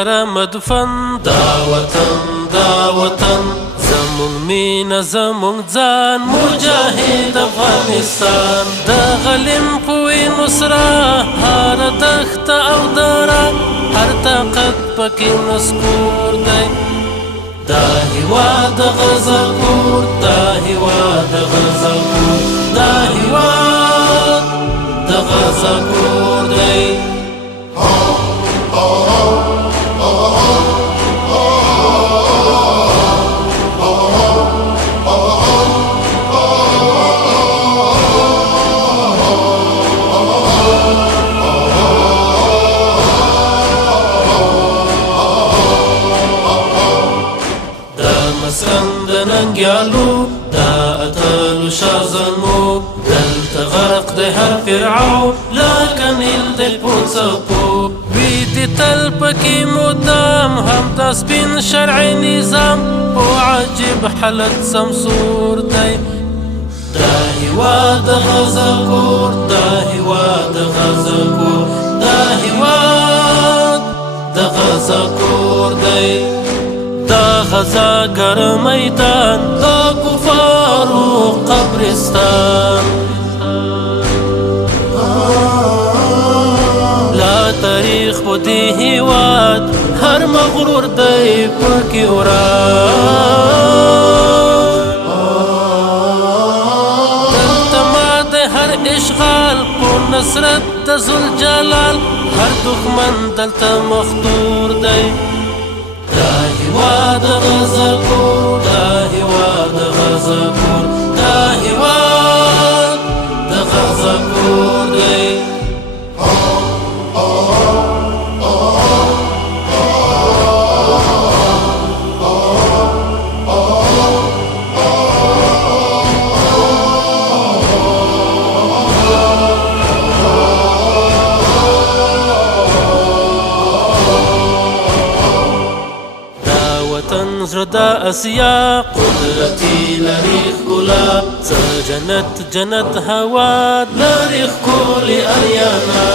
لپاره مدفن دا وطن زمون مینا زمون ځان مجاهد افغانستان د غلیم په وینو سره هر دښته او دره هر طاقت پکې نسکور دی دا هیواد د غزل کور دا هیواد د غزل کور دا هیواد د غزل کور دی مسکن د ننګیالو دا اتلو شازلمو دلته غرق د هر فرعون لکه نیل د پوڅپو وي د تل پکې مدام هم د سپین شرعي نظام په عجیب حالت سمسور دی دا هیواد د غزل کور دا هیواد د غزل کور دا هیواد د غزل کور دی دا غزا گر میدان دا کفارو قبرستان لا تاریخ په دې هیواد هر مغرور دی پکې وران دلته ما د هر اشغال په نصرت د ذوالجلال هر دښمن دلته مختور دی دا هیواد د غزل کور دا هیواد د غزل کور دا هیواد د غزل کور دی زړه د اسیا قدرتي لري ښکلا څه جنت هوا لري ښکلې اریانا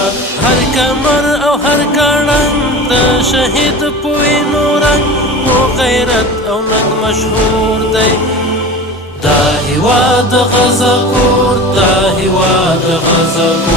هر کمر او هر ګړنګ د شهید په وینو رنګ په غیرت او ننګ مشهور دی دا هیواد د غزل کور دا هیواد د غزل کور